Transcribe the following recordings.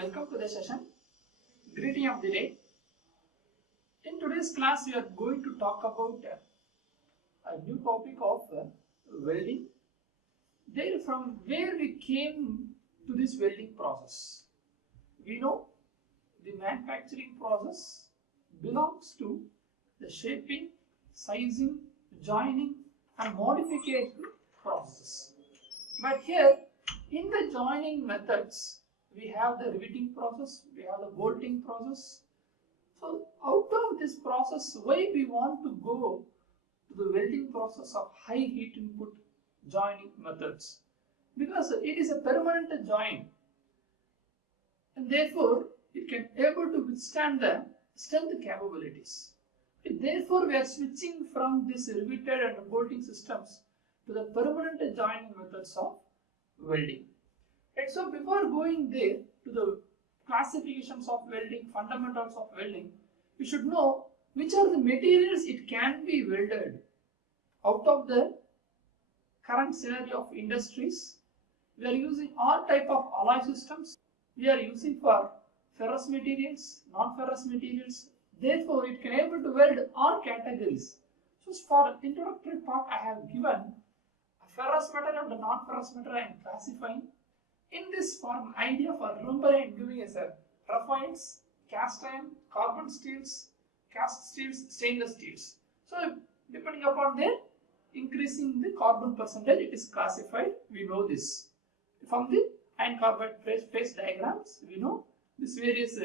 Welcome to the session. Greeting of the day. In today's class, we are going to talk about a new topic of welding. There, from where we came to this welding process. We know the manufacturing process belongs to the shaping, sizing, joining and modification process. But here, in the joining methods, we have the riveting process, we have the bolting process. So out of this process, why we want to go to the welding process of high heat input joining methods? Because it is a permanent joint and therefore it can able to withstand the strength capabilities. Therefore we are switching from this riveted and bolting systems to the permanent joining methods of welding. And so before going there to the classifications of welding, fundamentals of welding, we should know which are the materials it can be welded. Out of the current scenario of industries, we are using all type of alloy systems. We are using for ferrous materials, non-ferrous materials. Therefore, it can able to weld all categories. So for introductory part, I have given a ferrous metal and a non-ferrous metal I am classifying. In this form, idea for remember I am giving as a rough irons, cast iron, carbon steels, cast steels, stainless steels. So depending upon their increasing the carbon percentage, it is classified. We know this from the iron carbide phase diagrams. We know these various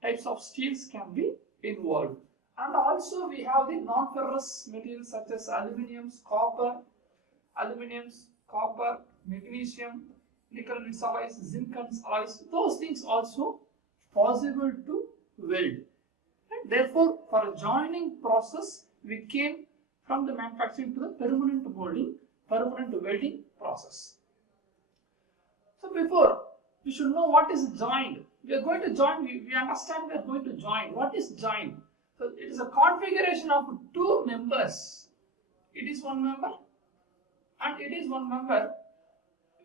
types of steels can be involved. And also we have the non-ferrous materials such as aluminiums, copper, magnesium, nickel mix alloys, zinc alloys. Those things also possible to weld. And therefore, for a joining process, we came from the manufacturing to the permanent molding, permanent welding process. So before, we should know what is joined. We are going to join, we understand we are going to join. What is joined? So it is a configuration of two members. It is one member and it is one member.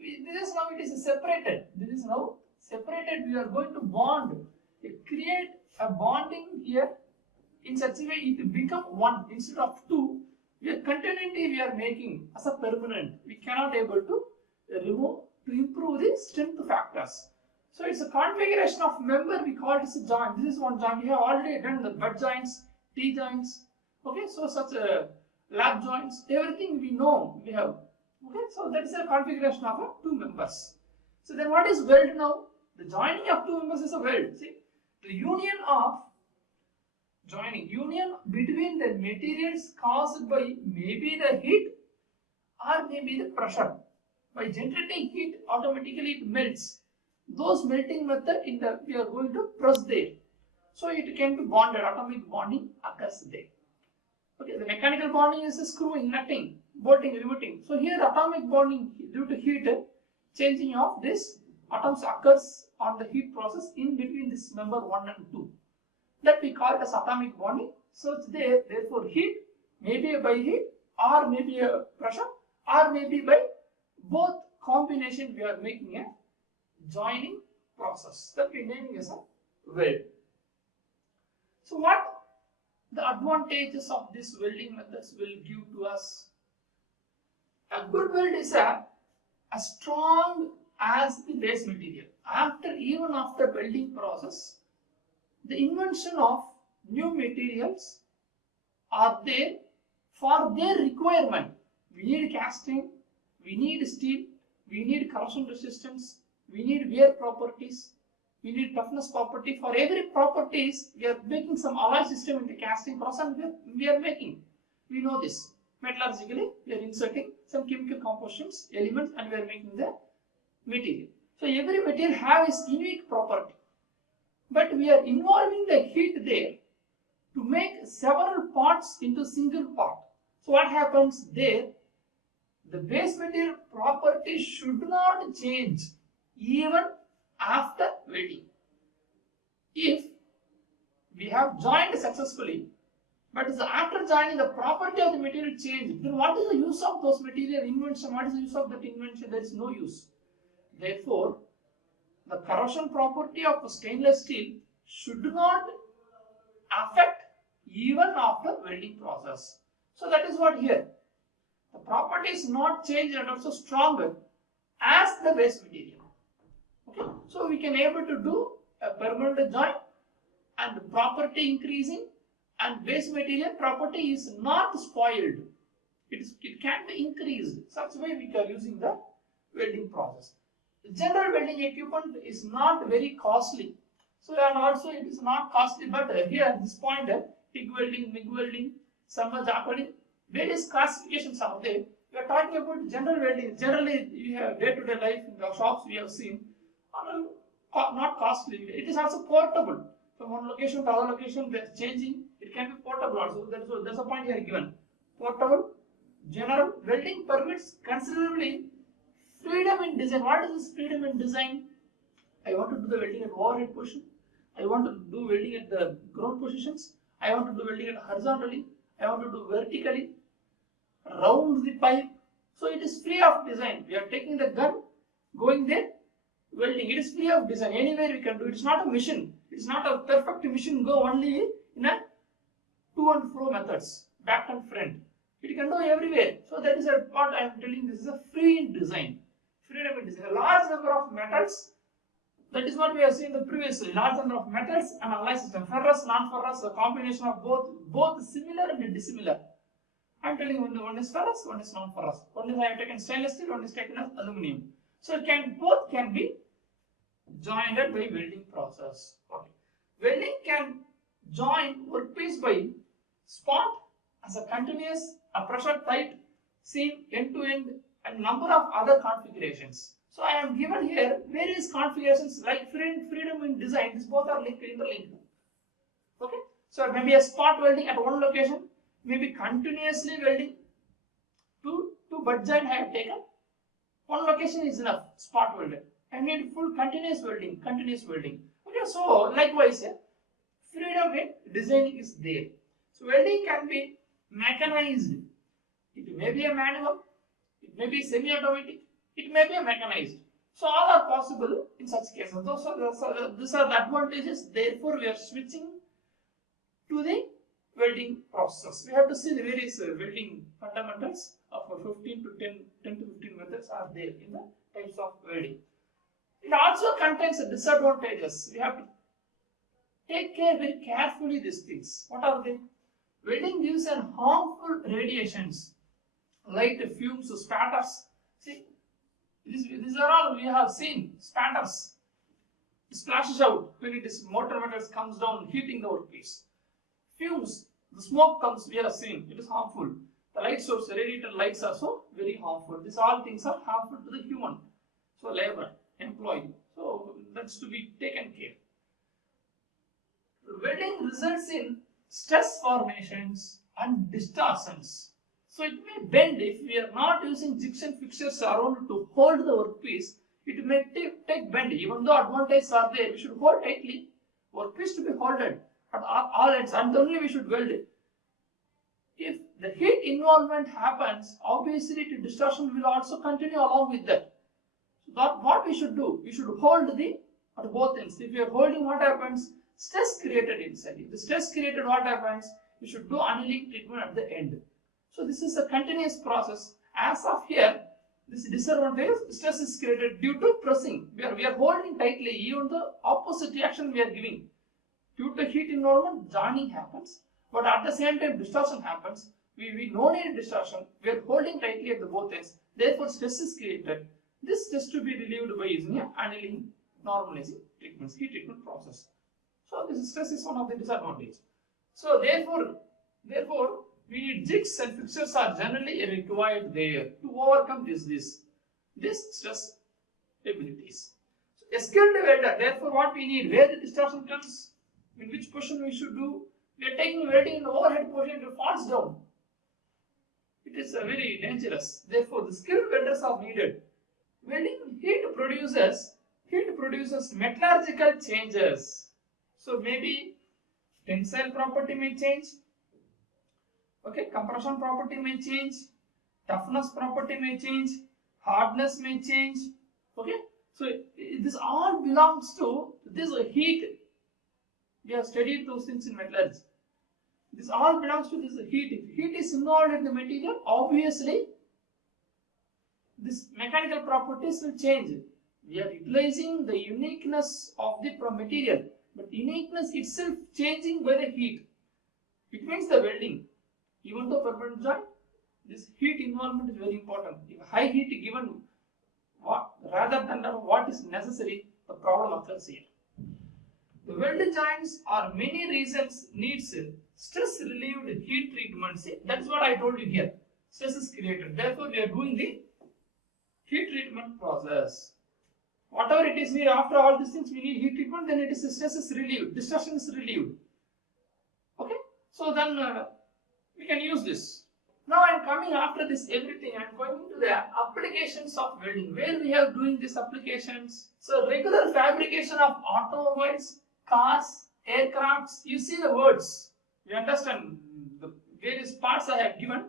This is now it is separated. This is now separated. We are going to bond. Create a bonding here in such a way it become one instead of two. Continuity we are making as a permanent. We cannot able to remove to improve the strength factors. So it's a configuration of member. We call it as a joint. This is one joint. We have already done the butt joints, T joints. Okay, so such a lap joints. Everything we know we have. Okay, so that is a configuration of two members. So then what is weld now? The joining of two members is a weld. See, the union of joining, union between the materials caused by maybe the heat or maybe the pressure. By generating heat, automatically it melts. Those melting method we are going to press there. So it can be bonded, atomic bonding occurs there. Okay, the mechanical bonding is screwing, nutting, bolting, riveting. So here atomic bonding due to heat, changing of this atoms occurs on the heat process in between this member 1 and 2. That we call it as atomic bonding. So it's there, therefore heat, maybe by heat or maybe a pressure or maybe by both combination we are making a joining process that we are naming as a weld. So what the advantages of this welding methods will give to us? A good weld is as strong as the base material. Even after welding process, the invention of new materials are there for their requirement. We need casting, we need steel, we need corrosion resistance, we need wear properties, we need toughness property. For every properties, we are making some alloy system in the casting process and we are making. We know this. Metallurgically, we are inserting some chemical compositions, elements and we are making the material. So every material has its unique property. But we are involving the heat there to make several parts into single part. So what happens there? The base material property should not change even after welding. If we have joined successfully, but after joining the property of the material changed, then what is the use of those material invention? What is the use of that invention? There is no use. Therefore, the corrosion property of stainless steel should not affect even after welding process. So that is what here. The property is not changed and also stronger as the base material. Okay, so we can able to do a permanent joint and property increasing, and base material property is not spoiled. It can be increased. Such way we are using the welding process. General welding equipment is not very costly. So and also it is not costly, but here at this point, TIG welding, MIG welding, submerged welding, various classifications are there. We are talking about general welding. Generally, you have day-to-day life in the shops we have seen, not costly. It is also portable. From one location to other location, they are changing. It can be portable also. That's a point here given. Portable, general welding permits considerably freedom in design. What is this freedom in design? I want to do the welding at overhead position. I want to do welding at the ground positions. I want to do welding at horizontally. I want to do vertically. Round the pipe. So it is free of design. We are taking the gun, going there, welding. It is free of design. Anywhere we can do. It is not a mission. It is not a perfect mission. Go only in a to and fro methods, back and front. It can do everywhere. So that is what I am telling. This is a free in design. Freedom in design. A large number of metals. That is what we have seen the previously. Large number of metals and alloy system. Ferrous, non-ferrous, a combination of both similar and dissimilar. I am telling you, one is ferrous, one is non-ferrous. One is I have taken stainless steel, one is taken as aluminum. So both can be joined by welding process. Okay. Welding can join workpiece by spot as a continuous, a pressure tight, seam end to end, and number of other configurations. So I am given here various configurations like freedom in design. These both are interlinked. Okay. So maybe a spot welding at one location, maybe continuously welding. Two butt joint I have taken. One location is enough. Spot welding. I need full continuous welding. Okay. So likewise, freedom in design is there. So welding can be mechanized. It may be a manual. It may be semi-automatic. It may be a mechanized. So all are possible in such cases. These are the advantages. Therefore, we are switching to the welding process. We have to see the various welding fundamentals of 10 to 15 methods are there in the types of welding. It also contains disadvantages. We have to take care very carefully these things. What are they? Welding gives an harmful radiations, light fumes, spatters. See, these are all we have seen. Spatters. It splashes out when it is molten metals comes down, heating the workpiece. Fumes, the smoke comes, we have seen. It is harmful. The light source, radiated lights are so very harmful. These all things are harmful to the human. So labor, employee. So that's to be taken care. Welding results in stress formations and distortions. So it may bend if we are not using jigs and fixtures around to hold the workpiece. It may take bend. Even though advantages are there, we should hold tightly. Workpiece to be holded at all ends, and only we should weld it. If the heat involvement happens, obviously the distortion will also continue along with that. So that what we should do? We should hold at both ends. If we are holding, what happens? Stress created inside. If the stress created, what happens? We should do annealing treatment at the end. So this is a continuous process. As of here, this disadvantage, stress is created due to pressing. We are holding tightly, even the opposite reaction we are giving. Due to heat involvement, joining happens. But at the same time, distortion happens. We no need distortion. We are holding tightly at the both ends. Therefore, stress is created. This stress to be relieved by using an annealing, normalizing treatments, heat treatment process. So this stress is one of the disadvantages. So therefore, we need jigs and fixtures are generally required there to overcome this stress abilities. So a skilled welder, therefore what we need, where the distortion comes, in which position we should do. We are taking welding in the overhead position, it falls down. It is very dangerous. Therefore the skilled welders are needed. Welding heat produces metallurgical changes. So maybe tensile property may change. Okay, compression property may change, toughness property may change, hardness may change. Okay, So this all belongs to this heat. We have studied those things in metallurgy. This all belongs to this heat. If heat is involved in the material, obviously this mechanical properties will change. We are utilizing the uniqueness of the material, but uniqueness itself changing by the heat. It means the welding. Even though permanent joint, this heat involvement is very important. If high heat given rather than what is necessary, the problem occurs here. The welded joints are many reasons needs stress relieved heat treatment. See, that's what I told you here. Stress is created. Therefore, we are doing the heat treatment process. Whatever it is needed, after all these things, we need heat treatment, then it is stress is relieved, distortion is relieved. Okay, so then we can use this. Now I am coming after this everything, I am going to the applications of welding. Where we are doing these applications? So regular fabrication of automobiles, cars, aircrafts. You see the words. You understand the various parts I have given.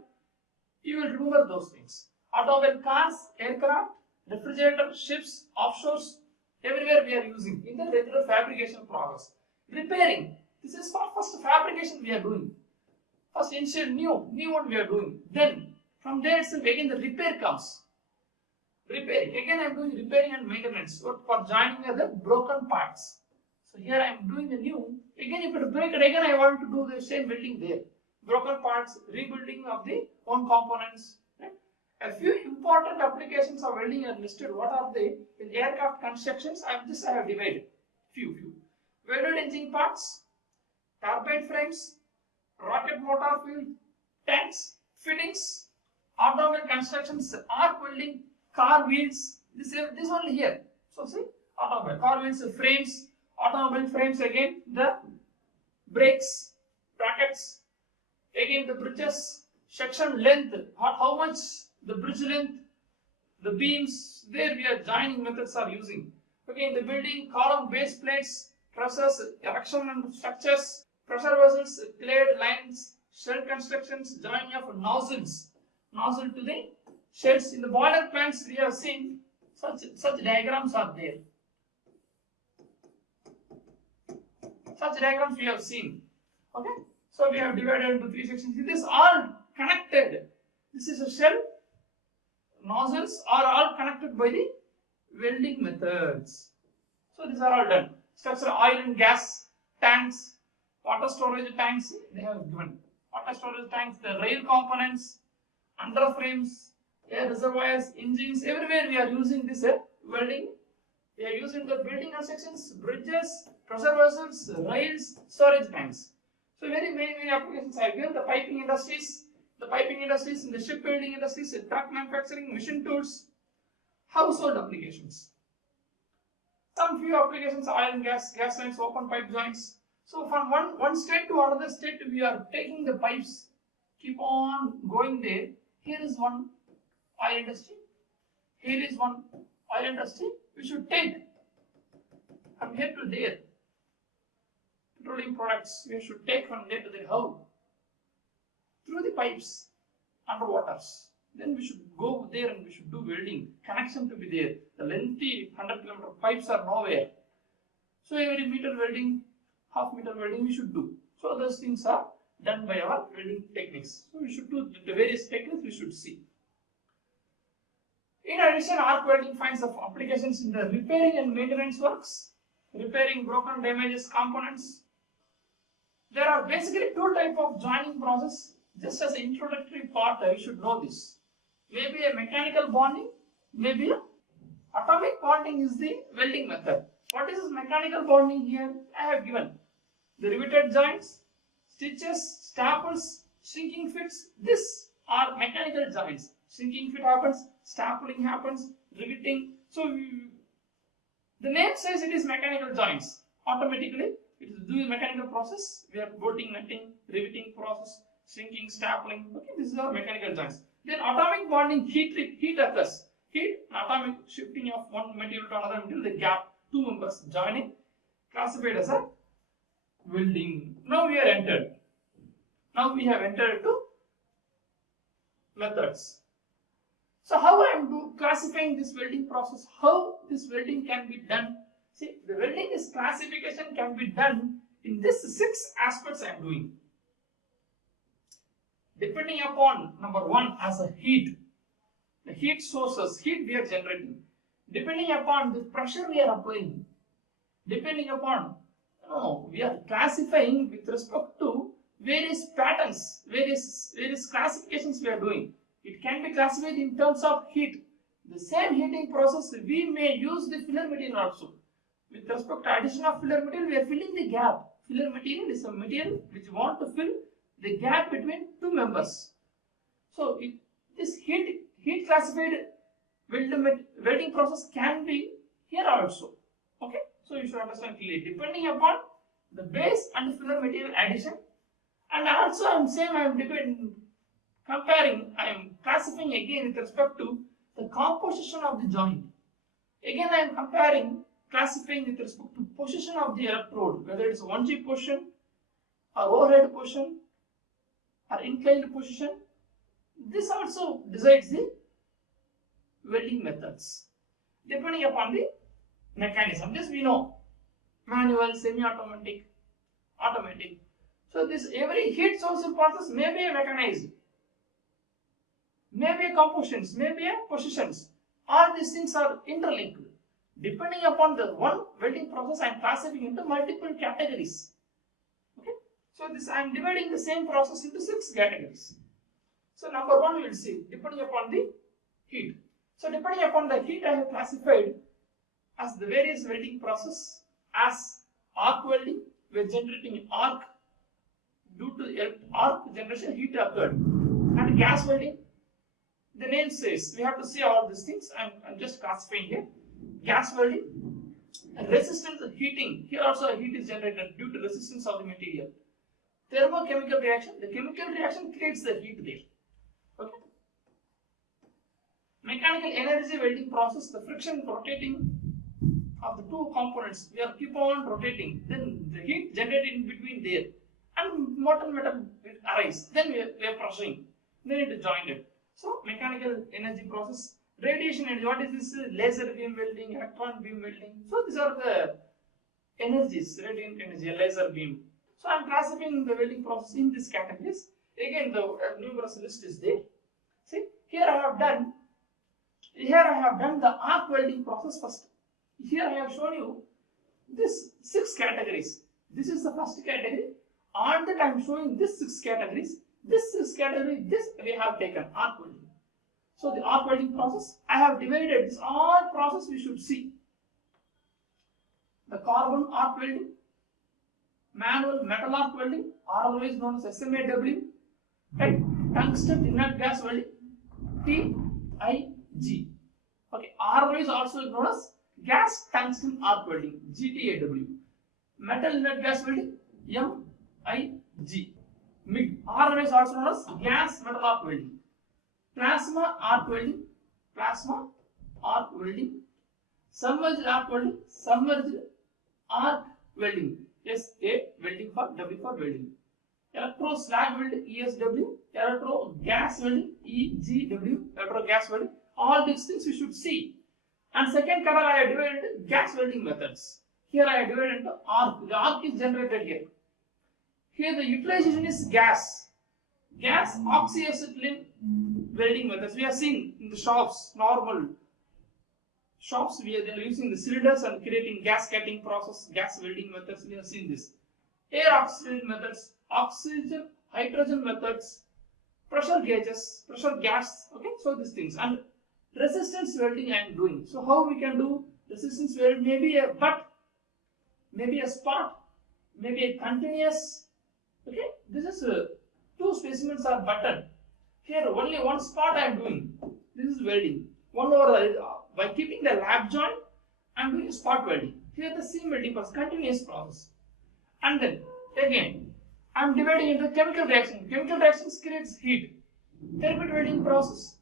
You will remember those things. Automobile, cars, aircraft, refrigerator, ships, offshores. Everywhere we are using in the regular fabrication process. Repairing. This is for first fabrication we are doing. First initial new one we are doing. Then from there itself again the repair comes. Repairing. Again I am doing repairing and maintenance for joining the broken parts. So here I am doing the new. Again if it break it again I want to do the same welding there. Broken parts, rebuilding of the own components. Right? A few important applications of welding are listed. What are they? In aircraft constructions, I have divided. Few. Welded engine parts, turbine frames, rocket motor fuel tanks, fittings, automobile constructions, arc welding, car wheels. This only here. So see, automobile, car wheels, frames, automobile frames again, the brakes, brackets, again the bridges, section length, how much the bridge length, the beams, there we are joining methods are using. Okay, in the building, column, base plates, trusses, erection and structures, pressure vessels, clad lines, shell constructions, joining of nozzle to the shells. In the boiler plants we have seen such diagrams are there. Such diagrams we have seen. Okay, so we have divided into 3 sections. This is all connected. This is a shell. Nozzles are all connected by the welding methods. So these are all done. Structure, oil and gas tanks, water storage tanks, they have given. Water storage tanks, the rail components, under frames, air reservoirs, engines, everywhere we are using this welding. We are using the building constructions, bridges, pressure vessels, rails, storage tanks. So very many applications I have given. The piping industries, in the shipbuilding industries, truck manufacturing, machine tools, household applications. Some few applications, oil and gas lines, open pipe joints. So from one state to another state, we are taking the pipes, keep on going there. Here is one oil industry. Here is one oil industry. We should take from here to there. Petroleum products, we should take from there to there. How? Through the pipes, underwaters. Then we should go there and we should do welding. Connection to be there. The lengthy 100-kilometer pipes are nowhere. So every meter welding, half meter welding we should do. So those things are done by our welding techniques. So we should do the various techniques we should see. In addition, arc welding finds of applications in the repairing and maintenance works, repairing broken damages components. There are basically two types of joining process. Just as an introductory part, you should know this. Maybe a mechanical bonding, maybe a atomic bonding is the welding method. What is this mechanical bonding here? I have given the riveted joints, stitches, staples, shrinking fits. These are mechanical joints. Shrinking fit happens, stapling happens, riveting. So the name says it is mechanical joints. Automatically, it is due to mechanical process. We are bolting, nutting, riveting process, shrinking, stapling. Okay, these are mechanical joints. Then atomic bonding, heat occurs. Heat, atomic shifting of one material to another material, the gap, two members joining, classified as a welding. Now we are entered. Now we have entered into methods. So how I am classifying this welding process, how this welding can be done. See, the welding is classification can be done in this 6 aspects I am doing. Depending upon number 1 as a heat, the heat sources, heat we are generating. Depending upon the pressure we are applying, depending upon, we are classifying with respect to various patterns, various classifications we are doing. It can be classified in terms of heat. The same heating process, we may use the filler material also. With respect to addition of filler material, we are filling the gap. Filler material is a material which want to fill the gap between 2 members. So this heat classified welding process can be here also. Okay, so you should understand clearly. Depending upon the base and filler material addition, and also I am classifying again with respect to the composition of the joint. Again I am classifying with respect to position of the electrode, whether it is 1G position or overhead position or inclined position. This also decides the welding methods. Depending upon the mechanism, this we know, manual, semi-automatic, automatic. So this every heat source process may be mechanized, may be compositions, may be positions. All these things are interlinked. Depending upon the one welding process, I am classifying into multiple categories. Okay, so this I am dividing the same process into 6 categories. So number 1 we will see depending upon the heat. So depending upon the heat, I have classified as the various welding process as arc welding. We are generating arc. Due to arc generation, heat occurred. And gas welding, the name says we have to see all these things. I'm just classifying here. Gas welding, resistance heating. Here also heat is generated due to resistance of the material. Thermochemical reaction. The chemical reaction creates the heat there. Okay. Mechanical energy welding process. The friction rotating of the 2 components. We are keep on rotating. Then the heat generated in between there. And molten metal will arise. Then we are pressuring. Then it is jointed. So mechanical energy process. Radiation energy. What is this? Laser beam welding, electron beam welding. So these are the energies. Radiant energy, laser beam. So I am classifying the welding process in these categories. Again, the numerous list is there. See, here I have done the arc welding process first. Here I have shown you this 6 categories. This is the first category. On that I am showing this 6 categories. This 6 category, this we have taken arc welding. So the arc welding process, I have divided this all process we should see. The carbon arc welding, manual metal arc welding, otherwise known as SMAW, and tungsten inert gas welding, TIG. Okay, otherwise also known as gas tungsten arc welding, GTAW. Metal inert gas welding, MIG. MIG, otherwise also known as gas metal arc welding. Plasma arc welding, submerged arc welding, submerged arc welding, SA welding for W for welding. Electro slag welding, ESW, electro gas welding, EGW, electro gas welding. All these things we should see. And second category I have divided into gas welding methods. Here I have divided into arc. The arc is generated here. Here the utilization is gas oxyacetylene welding methods. We have seen in the shops, normal shops, they are using the cylinders and creating gas cutting process, gas welding methods. We have seen this. Air oxygen methods, oxygen, hydrogen methods, pressure gauges, pressure gas. Okay, so these things. And resistance welding I am doing. So how we can do resistance welding? Maybe a butt, maybe a spot, maybe a continuous. Okay, this is 2 specimens are butted. Here only one spot I am doing. This is welding. By keeping the lap joint, I am doing spot welding. Here the seam welding process, continuous process. And then again, I am dividing into chemical reaction. Chemical reactions creates heat. Thermal welding process.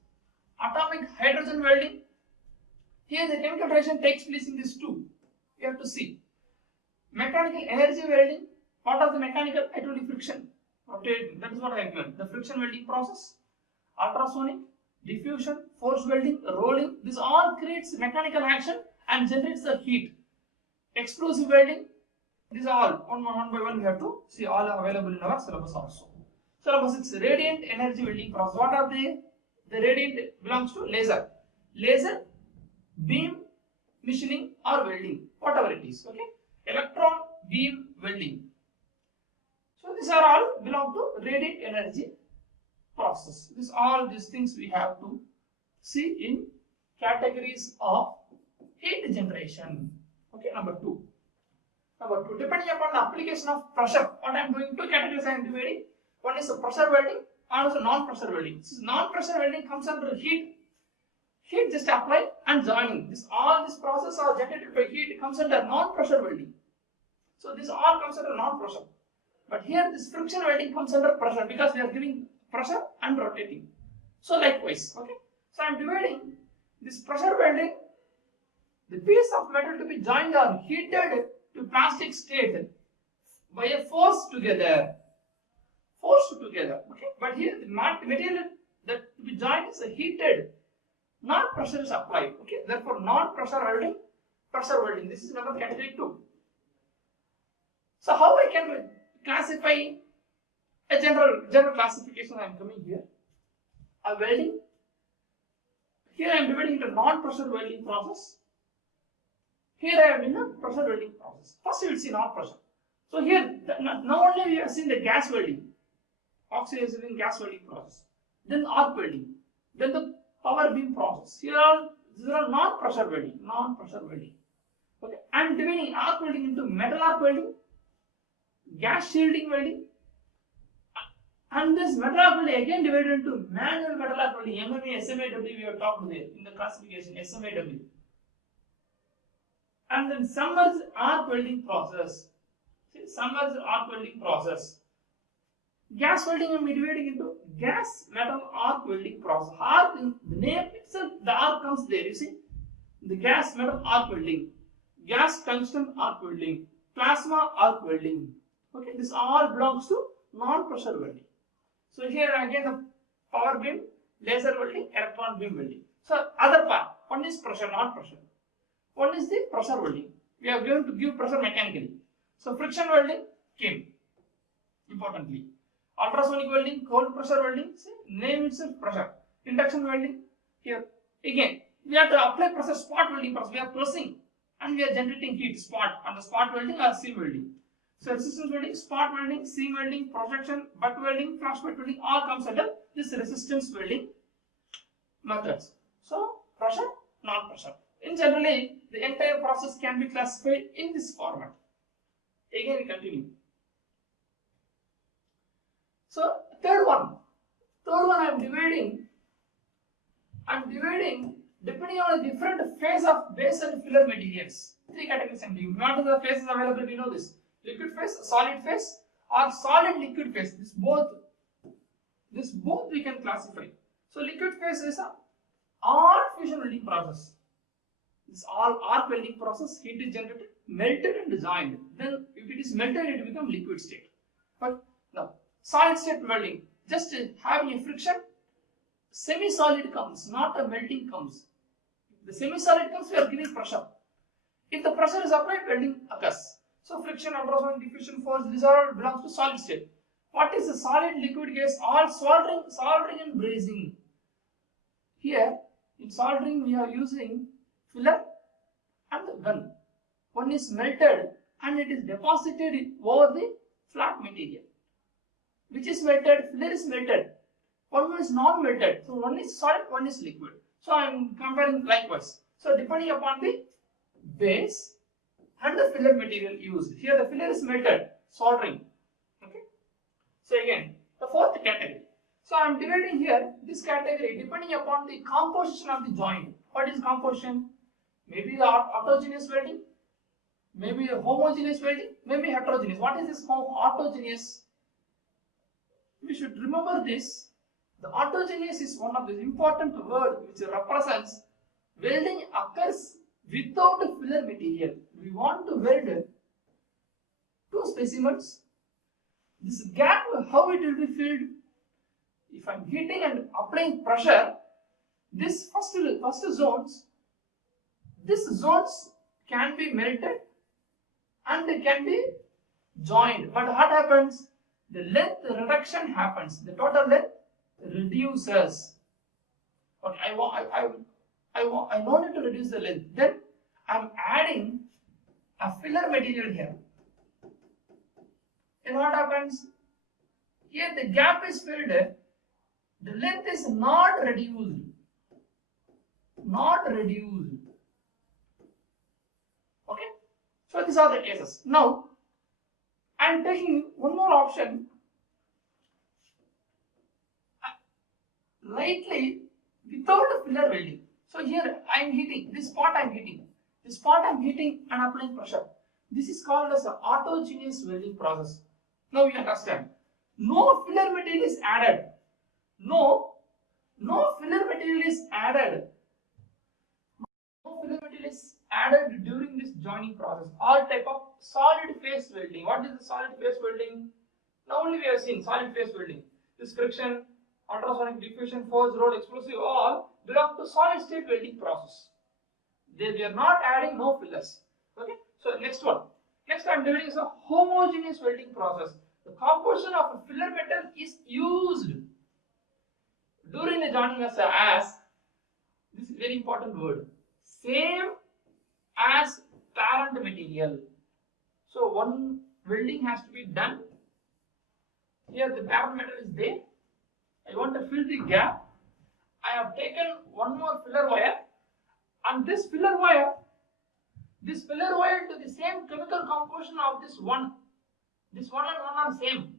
Atomic hydrogen welding. Here the chemical reaction takes place in these 2. You have to see. Mechanical energy welding. Part of the mechanical, I told you friction. Okay, that is what I have given. The friction welding process. Ultrasonic, diffusion, force welding, rolling. This all creates mechanical action and generates the heat. Explosive welding. These are all one by one we have to see, all are available in our syllabus also. So number 6, radiant energy welding process. What are they? The radiant belongs to laser. Laser, beam, machining or welding, whatever it is. Okay. Electron beam welding. So these are all belong to radiant energy process. All these things we have to see in categories of heat generation. Okay, number 2. Number 2, depending upon the application of pressure, what I am doing, 2 categories I am dividing. One is pressure welding and also non-pressure welding. Non-pressure welding comes under heat. Heat just apply and joining. All this process are generated by heat. It comes under non-pressure welding. So this all comes under non-pressure. But here this friction welding comes under pressure because we are giving pressure and rotating. So likewise, okay. So I am dividing this pressure welding. The piece of metal to be joined or heated to plastic state by a force together. Okay. But here the material that to be joined is heated. Not pressure is applied. Okay. Therefore, non-pressure welding, pressure welding. This is another category 2. So how I can classify a general classification? I am coming here. A welding. Here I am dividing into non-pressure welding process. Here I am in a pressure welding process. First you will see non-pressure. So here, now only we have seen the gas welding, oxidizing gas welding process. Then arc welding. Then the power beam process. These are non-pressure welding. Okay. I am dividing arc welding into metal arc welding, gas shielding welding, and this metal arc welding again divided into manual metal arc welding. MMA, SMAW we have talked there in the classification, SMAW. And then submerged arc welding process. See, submerged arc welding process. Gas welding I am dividing into gas metal arc welding process. Arc, in the name itself, the arc comes there. You see, the gas metal arc welding, gas tungsten arc welding, plasma arc welding. Okay, this all belongs to non-pressure welding. So here again the power beam, laser welding, electron beam welding. So other part, one is pressure, non-pressure. One is the pressure welding. We are going to give pressure mechanically. So friction welding came importantly. Ultrasonic welding, cold pressure welding, see, name itself pressure. Induction welding, here again we have to apply pressure. Spot welding process, we are pressing and we are generating heat. Spot, and the spot welding or seam welding. So resistance welding, spot welding, seam welding, projection, butt welding, flash butt welding, all comes under this resistance welding methods. So pressure, non-pressure. In generally, the entire process can be classified in this format. Again we continue. So third one I am dividing depending on the different phase of base and filler materials. 3 categories I am doing. What are the phases available? We know this. Liquid phase, solid phase, or solid liquid phase. This both we can classify. So liquid phase is a arc fusion welding process. This all arc welding process, heat is generated, melted and joined. Then if it is melted, it becomes liquid state. But now solid state welding, just having a friction, semi-solid comes, not a melting comes. If the semi-solid comes, we are giving pressure. If the pressure is applied, welding occurs. So friction, ultrasonic diffusion, force, these all belongs to solid state. What is the solid, liquid, gas? All soldering and brazing. Here in soldering we are using filler and the gun. One is melted and it is deposited over the flat material. Which is melted? Filler is melted. One is not melted. So one is solid, one is liquid. So I am comparing likewise. So depending upon the base and the filler material used. Here the filler is melted, soldering. Okay. So again, the fourth category. So I am dividing here this category depending upon the composition of the joint. What is composition? Maybe the autogeneous welding, maybe a homogeneous welding, maybe heterogeneous. What is this autogeneous? We should remember this. The autogeneous is one of the important words which represents welding occurs without filler material. We want to weld 2 specimens. This gap, how it will be filled? If I am heating and applying pressure, this first zones, these zones can be melted and they can be joined. But what happens? The length reduction happens. The total length reduces. Okay, I wanted to reduce the length. Then I'm adding a filler material here. And what happens? Here the gap is filled. The length is not reduced. Not reduced. Okay. So these are the cases. Now I am taking one more option. Lightly without a filler welding. So here I am heating. This part I am heating. This part I am heating and applying pressure. This is called as an autogeneous welding process. Now you understand. No filler material is added. No filler material is added. No filler material is added during this joining process. All type of solid phase welding. What is the solid phase welding? Now only we have seen solid phase welding. This friction, ultrasonic diffusion, force, rod, explosive, all belong to solid state welding process. They are not adding no fillers. Okay. So next one. Next I am doing is a homogeneous welding process. The composition of a filler metal is used during the joining as this is very important word, same as parent material. So one welding has to be done. Here the parent metal is there. I want to fill the gap. I have taken one more filler wire, and this filler wire to the same chemical composition of this one. This one and one are same.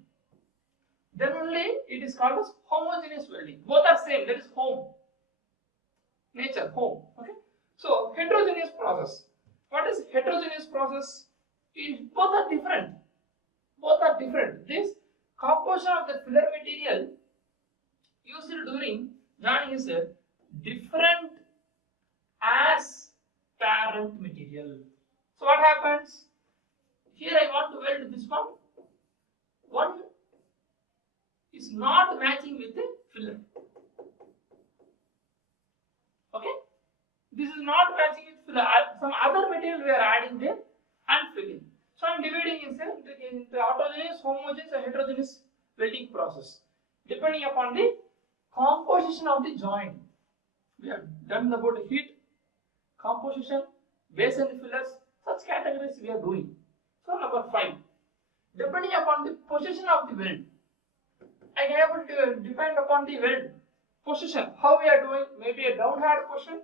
Then only it is called as homogeneous welding. Both are same. That is home. Nature, home. Okay. So heterogeneous process. What is heterogeneous process? Both are different. Both are different. This composition of the filler material used during joining is different as parent material. So what happens? Here I want to weld this one. One is not matching with the filler. Okay? This is not matching with filler. Some other material we are adding there and filling. So I am dividing into autogeneous, homogeneous and heterogeneous welding process depending upon the composition of the joint. We have done about heat, composition, base and fillers. Such categories we are doing. So number 5. Depending upon the position of the weld, I can able to depend upon the weld position. How we are doing? Maybe a downhand position,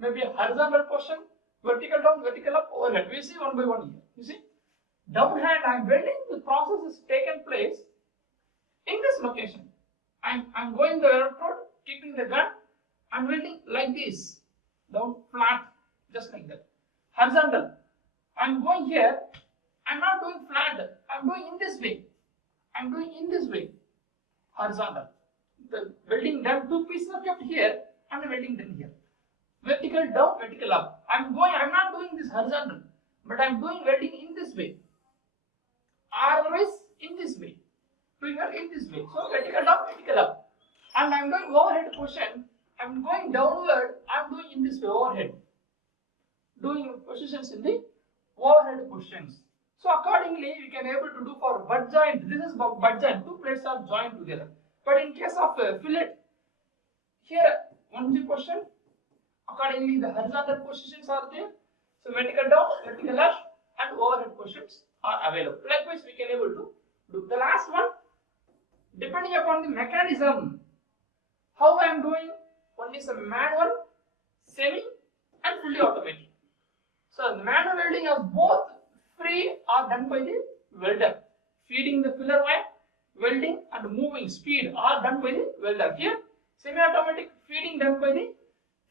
maybe a horizontal position, vertical down, vertical up, overhead. We see one by one here. You see, downhand I am welding. The process is taken place in this location. I'm going the electrode, keeping the gun, and welding like this, down flat, just like that. Horizontal, I'm going here. I'm not doing flat. I'm doing in this way. Horizontal. The welding done, 2 pieces are kept here and the welding done here. Vertical down, vertical up. I'm not doing this horizontal, but I'm doing welding in this way. Otherwise, in this way. Doing it in this way. So vertical down, vertical up. And I'm doing overhead position. I'm going downward. I'm doing in this way, overhead. Doing positions in the overhead positions. So accordingly, we can able to do for butt joint. This is butt joint. 2 plates are joined together. But in case of fillet, here 1G position. Accordingly, the horizontal positions are there. So vertical down, vertical up, and overhead positions are available. Likewise, we can able to do the last one. Depending upon the mechanism, how I am doing. One is a manual, semi, and fully automatic. So the manual welding is both free are done by the welder. Feeding the filler wire, welding and moving speed are done by the welder. Here, semi-automatic feeding done by the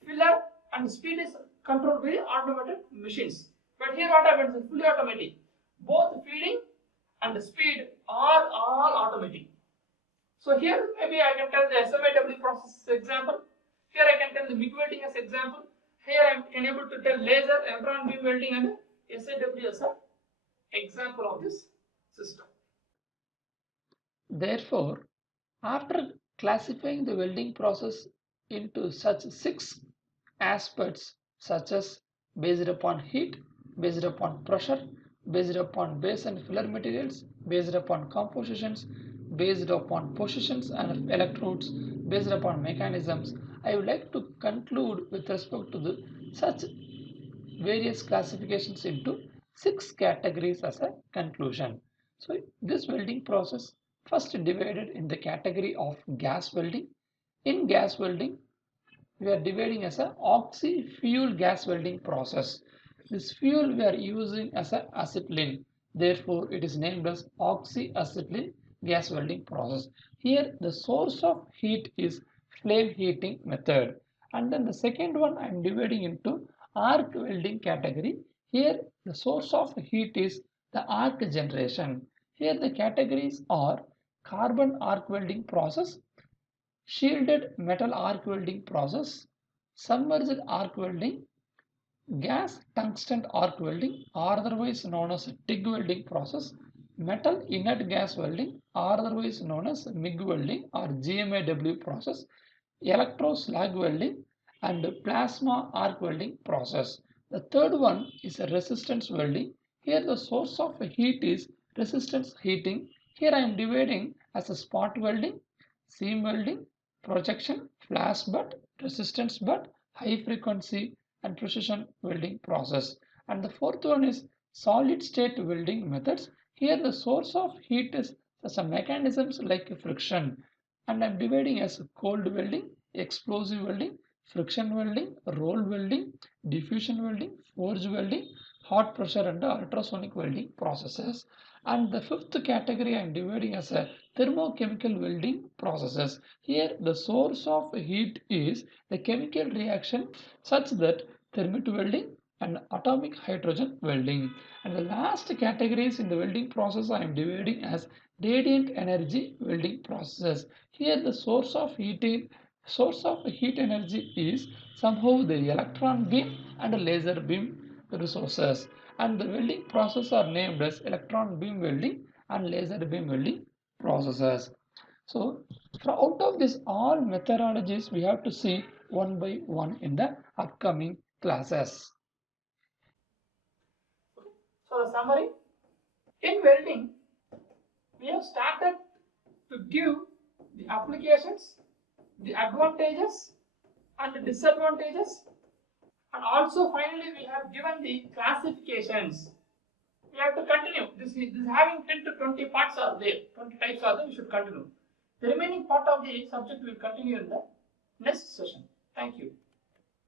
filler and speed is controlled by the automated machines. But here what happens is fully automatic. Both feeding and speed are all automatic. So here maybe I can tell the SMAW process as example. Here I can tell the MIG welding as example. Here I am able to tell laser, electron beam welding and SAW as an example of this system. Therefore, after classifying the welding process into such 6 aspects such as based upon heat, based upon pressure, based upon base and filler materials, based upon compositions, based upon positions and electrodes, based upon mechanisms. I would like to conclude with respect to the such various classifications into 6 categories as a conclusion. So this welding process first divided in the category of gas welding. In gas welding, we are dividing as a oxy-fuel gas welding process. This fuel we are using as a acetylene. Therefore, it is named as oxy-acetylene gas welding process. Here, the source of heat is flame heating method. And then the second one I am dividing into arc welding category. Here, the source of heat is the arc generation. Here, the categories are carbon arc welding process, shielded metal arc welding process, submerged arc welding, gas tungsten arc welding or otherwise known as TIG welding process, metal inert gas welding or otherwise known as MIG welding or GMAW process, electro slag welding and plasma arc welding process. The third one is a resistance welding. Here the source of heat is resistance heating. Here I am dividing as a spot welding, seam welding, projection, flash butt, resistance butt, high frequency and precision welding process. And the fourth one is solid state welding methods. Here the source of heat is some mechanisms like friction, and I'm dividing as cold welding, explosive welding, friction welding, roll welding, diffusion welding, forge welding, hot pressure and ultrasonic welding processes. And the fifth category I'm dividing as a thermochemical welding processes. Here the source of heat is the chemical reaction such that thermite welding and atomic hydrogen welding. And the last categories in the welding process I am dividing as radiant energy welding processes. Here the source of heat energy is somehow the electron beam and laser beam resources, and the welding process are named as electron beam welding and laser beam welding processes. So out of this all methodologies we have to see one by one in the upcoming classes. So the summary, in welding we have started to give the applications, the advantages and the disadvantages, and also finally we have given the classifications. We have to continue. This is having 10 to 20 parts are there, 20 types are there, we should continue. The remaining part of the subject will continue in the